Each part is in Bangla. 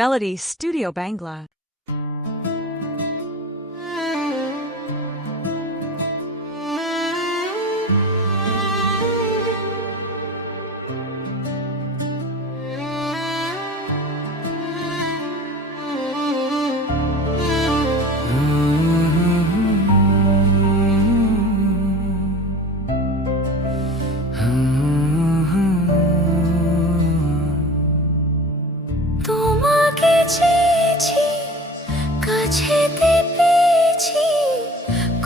Melody Studio Bangla. তোমাকে চেয়েছি, কাছেতে পেয়েছি,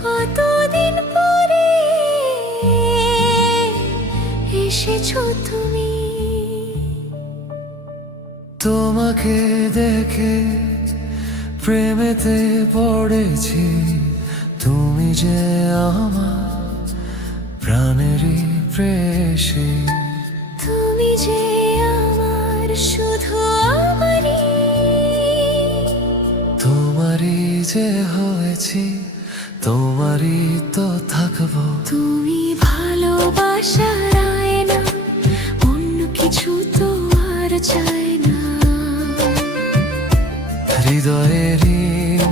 কতদিন পরে এসেছো তুমি। তোমাকে দেখে প্রেমেতে পড়েছি, তুমি যে আমার প্রাণেরই প্রেয়সী। তুমি যে আমার, শুধু আমারই, তোমারই যে হয়েছি, তোমারই তো থাকবো। তুমি ভালোবাসার আয়না, অন্য কিছু তো আর চাই না। হৃদয়েরই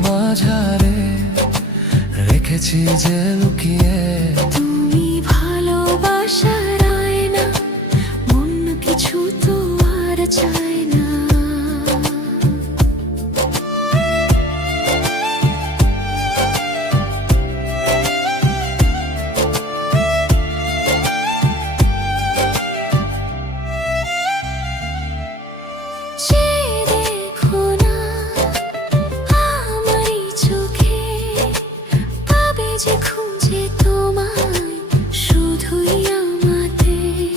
মাঝারে রেখেছি যে লুকিয়ে, তুমি ভালোবাসার আয়না, অন্য কিছু তো আর চাই না। চেয়ে দেখো না আমারই চোখে, পাবে যে খুঁজে তোমায় শুধুই আমাদের।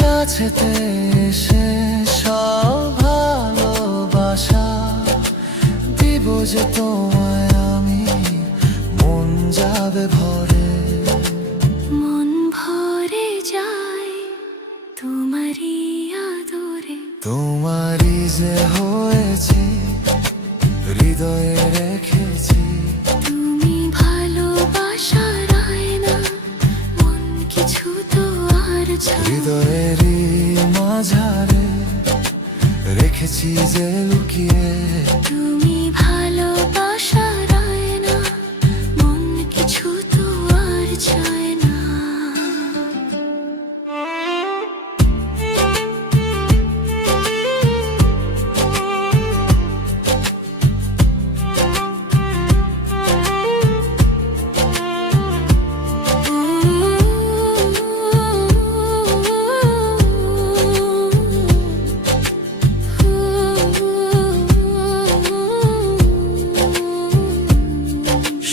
কাছেতে এসে সব ভালোবাসা দিব যে তোমায় আমি, মন যাবে ভরে। মন ভরে যায় তোমারই আদরে। তোমারই যে হয়েছি, হৃদয়ে রেখেছি। তুমি ভালোবাসার আয়না, মন কিছু তো আর চাই না। হৃদয়েরই মাঝারে রেখেছি যে লুকিয়ে, তুমি ভালোবাসার আয়না, মন কিছু তো আর চায় না।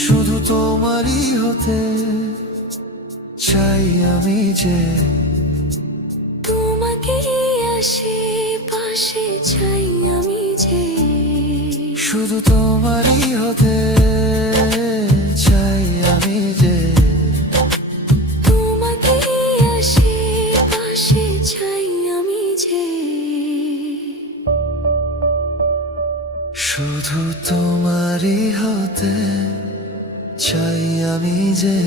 শুধু তোমারই হতে চাই আমি যে, তোমাকে আশেপাশে চাই আমি যে। শুধু তোমারই হতে চাই আমি যে, তোমাকে আশেপাশে চাই আমি যে। শুধু তোমারই হতে চাই আমি যে।